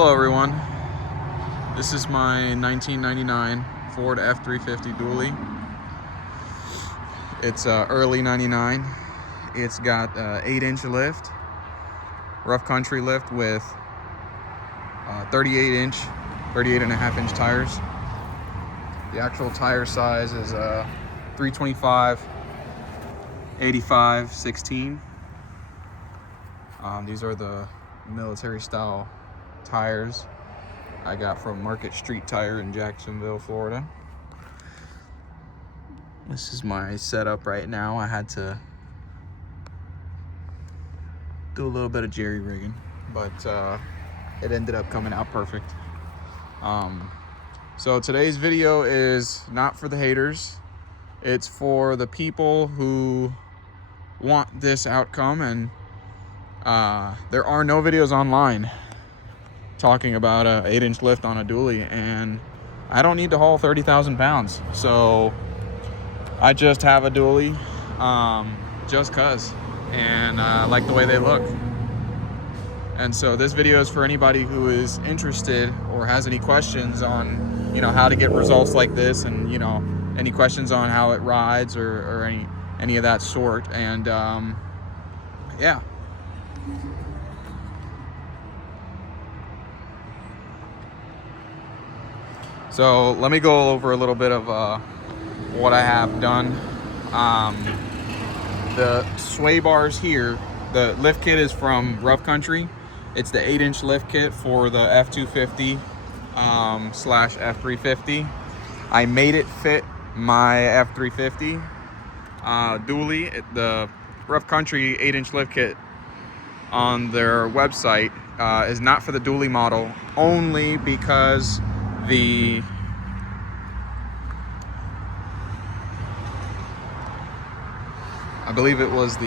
Hello everyone, this is my 1999 Ford F-350 dually. It's early 99. It's got 8-inch lift, rough country lift with 38 and a half inch tires. The actual tire size is 325, 85, 16. These are the military style tires I got from Market Street Tire in Jacksonville, Florida. This is my setup right now. I had to do a little bit of jerry rigging, but it ended up coming out perfect. So today's video is not for the haters. It's for the people who want this outcome, and there are no videos online talking about a 8-inch lift on a dually, and I don't need to haul 30,000 pounds. So I just have a dually just cuz, and I like the way they look. And so this video is for anybody who is interested or has any questions on, how to get results like this, and, any questions on how it rides or any of that sort. And yeah. So let me go over a little bit of what I have done. The sway bars here, the lift kit is from Rough Country. It's the 8-inch lift kit for the F-250 slash F-350. I made it fit my F-350 dually. The Rough Country 8-inch lift kit on their website is not for the dually model, only because I believe it was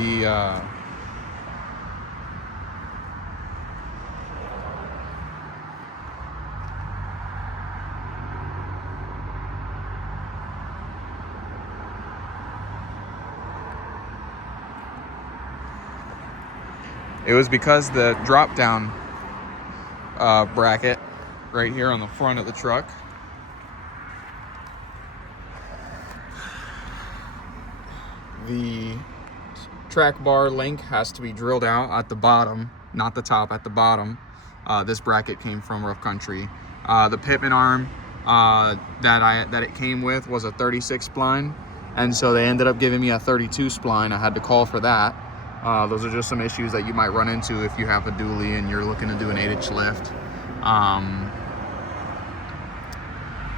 it was because the drop down bracket right here on the front of the truck, the track bar link has to be drilled out at the bottom, not the top, at the bottom. This bracket came from Rough Country. The pitman arm that it came with was a 36 spline, and so they ended up giving me a 32 spline. I had to call for that. Those are just some issues that you might run into if you have a dually and you're looking to do an 8-inch lift.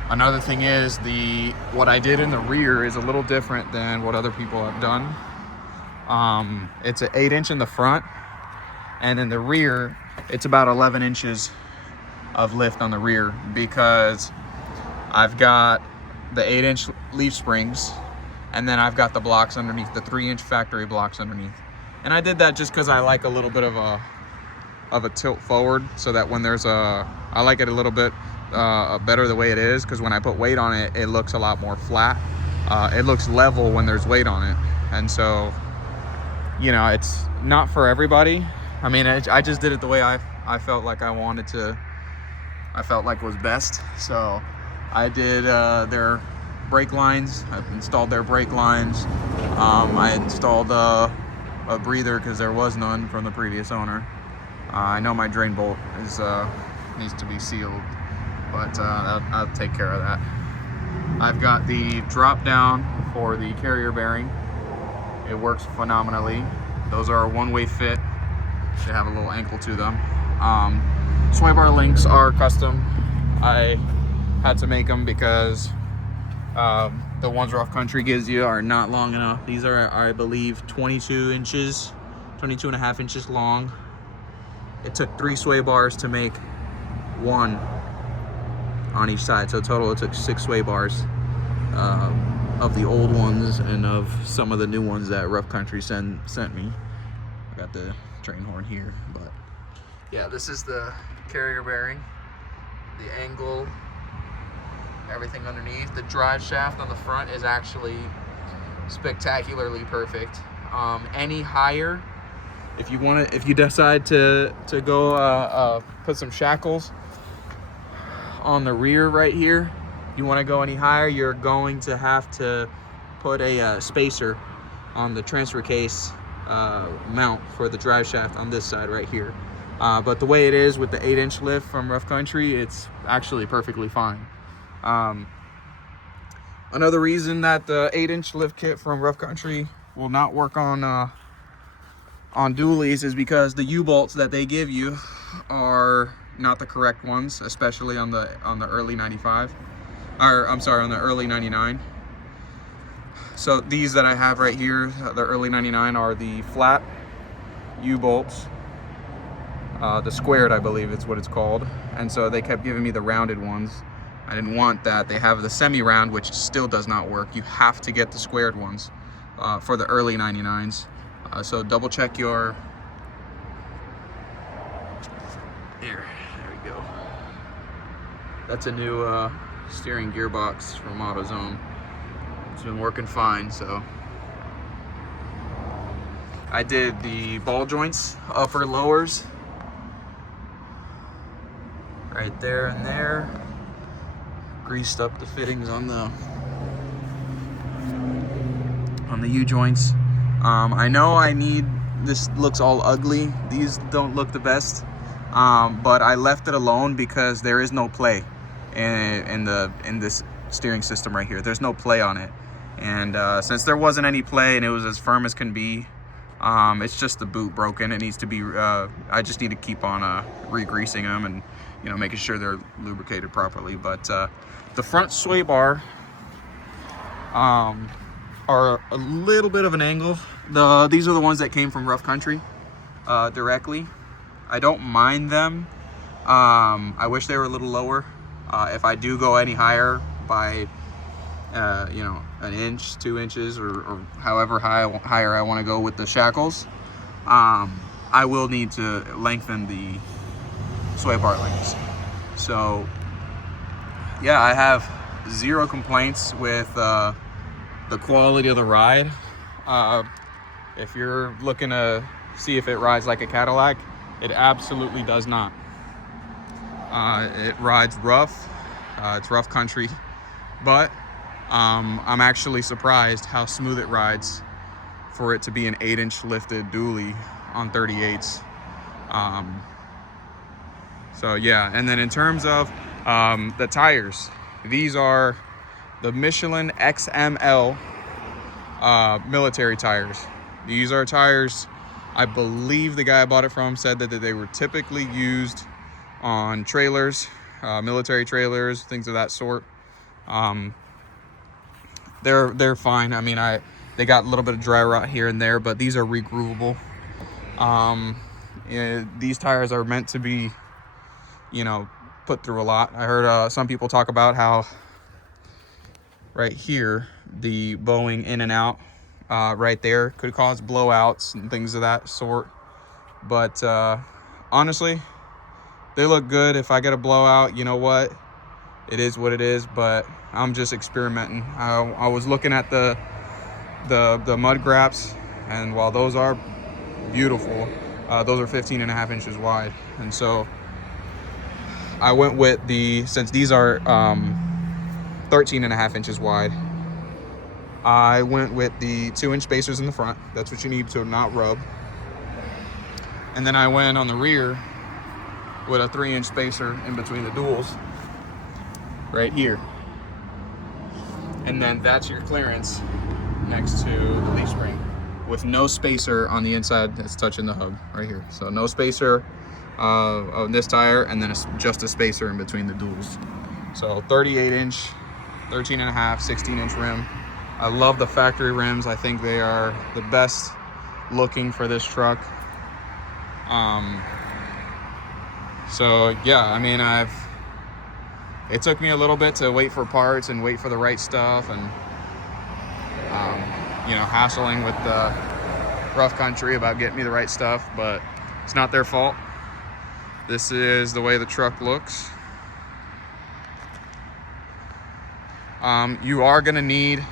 Another thing is what I did in the rear is a little different than what other people have done. It's an 8-inch in the front, and in the rear it's about 11 inches of lift on the rear, because I've got the 8-inch leaf springs, and then I've got the blocks underneath, the 3-inch factory blocks underneath. And I did that just because I like a little bit of a tilt forward, so that when I like it a little bit better the way it is, because when I put weight on it, it looks a lot more flat. It looks level when there's weight on it. And so, it's not for everybody. I mean, I just did it the way I felt like I felt like was best. So I did their brake lines. I installed their brake lines. I installed a breather because there was none from the previous owner. I know my drain bolt needs to be sealed, but I'll take care of that. I've got the drop down for the carrier bearing. It works phenomenally. Those are a one-way fit. They have a little ankle to them. Sway bar links are custom. I had to make them because the ones Rough Country gives you are not long enough. These are, I believe, 22 and a half inches long. It took 3 sway bars to make one on each side. So total it took 6 sway bars of the old ones and of some of the new ones that Rough Country sent me. I got the train horn here, but yeah, this is the carrier bearing, the angle, everything underneath. The drive shaft on the front is actually spectacularly perfect. Any higher if you decide to go put some shackles on the rear right here, you want to go any higher, you're going to have to put a spacer on the transfer case mount for the drive shaft on this side right here. But the way it is with the 8-inch lift from Rough Country, it's actually perfectly fine. Another reason that the 8-inch lift kit from Rough Country will not work on dualies is because the U-bolts that they give you are not the correct ones, especially on the early 95, or I'm sorry, on the early 99. So these that I have right here, the early 99, are the flat U-bolts, the squared, I believe it's what it's called. And so they kept giving me the rounded ones. I didn't want that. They have the semi-round, which still does not work. You have to get the squared ones for the early 99s. So double check your, there we go. That's a new steering gearbox from AutoZone. It's been working fine. So I did the ball joints, upper lowers, right there and there. Greased up the fittings on the U-joints. I know this looks all ugly. These don't look the best, but I left it alone because there is no play in this steering system right here. There's no play on it, and since there wasn't any play and it was as firm as can be, it's just the boot broken. It needs to be. I just need to keep on re-greasing them and making sure they're lubricated properly. But the front sway bar are a little bit of an angle. These are the ones that came from Rough Country directly. I don't mind them. I wish they were a little lower. If I do go any higher by an inch, 2 inches, or however higher I want to go with the shackles, I will need to lengthen the sway bar lengths. So yeah, I have zero complaints with the quality of the ride. If you're looking to see if it rides like a Cadillac, it absolutely does not. It rides rough. It's Rough Country, but I'm actually surprised how smooth it rides for it to be an 8-inch lifted dually on 38s. So yeah, and then in terms of the tires, these are the Michelin XML military tires. These are tires, I believe the guy I bought it from said that they were typically used on trailers, military trailers, things of that sort. They're fine. I mean, they got a little bit of dry rot here and there, but these are regroovable. These tires are meant to be, put through a lot. I heard some people talk about how right here, the bowing in and out right there could cause blowouts and things of that sort. But honestly, they look good. If I get a blowout, you know what? It is what it is, but I'm just experimenting. I was looking at the mud graps, and while those are beautiful, those are 15.5 inches wide. And so I went with since these are 13.5 inches wide, I went with the 2-inch spacers in the front. That's what you need to not rub. And then I went on the rear with a 3-inch spacer in between the duals right here. And then that's your clearance next to the leaf spring, with no spacer on the inside that's touching the hub right here. So no spacer on this tire, and then just a spacer in between the duals. So 38-inch, 13.5, 16-inch rim. I love the factory rims. I think they are the best looking for this truck. So yeah, I mean, it took me a little bit to wait for parts and wait for the right stuff, and hassling with the Rough Country about getting me the right stuff, but it's not their fault. This is the way the truck looks. You are gonna need,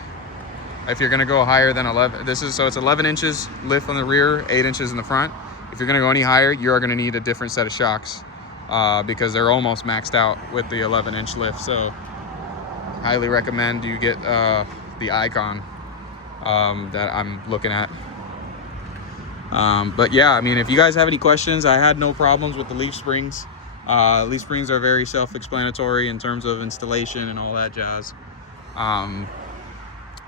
if you're gonna go higher than 11, it's 11 inches lift on the rear, 8 inches in the front. if you're gonna go any higher, you are gonna need a different set of shocks because they're almost maxed out with the 11-inch lift. So highly recommend you get the Icon that I'm looking at. But yeah, I mean, if you guys have any questions, I had no problems with the leaf springs. Leaf springs are very self-explanatory in terms of installation and all that jazz.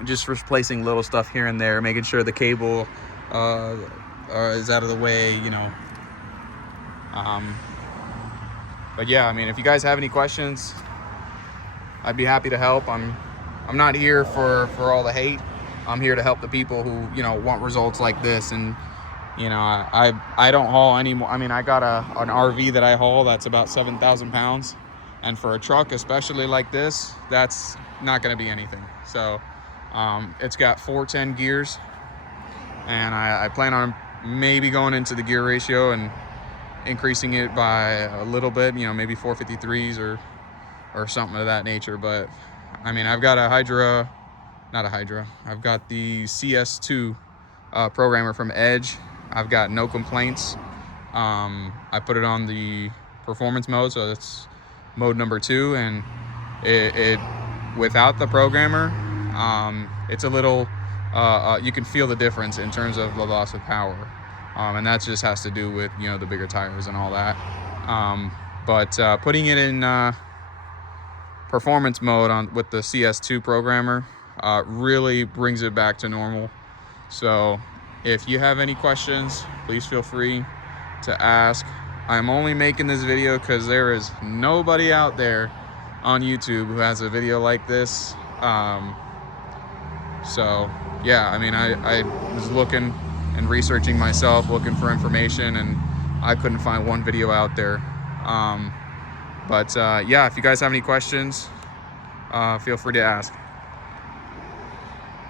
Just replacing little stuff here and there, making sure the cable is out of the way, you know. But yeah, I mean, if you guys have any questions, I'd be happy to help. I'm not here for all the hate. I'm here to help the people who, you know, want results like this. And you know, I don't haul anymore. I mean, I got an RV that I haul that's about 7,000 pounds, and for a truck, especially like this, that's not going to be anything. So it's got 410 gears, and I plan on maybe going into the gear ratio and increasing it by a little bit, you know, maybe 453s or something of that nature. But I mean, I've got I've got the CS2 programmer from Edge. I've got no complaints. I put it on the performance mode, so it's mode number 2, and it without the programmer, it's a little you can feel the difference in terms of the loss of power, and that just has to do with, you know, the bigger tires and all that. But putting it in performance mode with the CS2 programmer really brings it back to normal. So if you have any questions, please feel free to ask. I'm only making this video because there is nobody out there on YouTube who has a video like this. So yeah, I mean, I was looking and researching myself, looking for information, and I couldn't find one video out there. But yeah, if you guys have any questions, feel free to ask.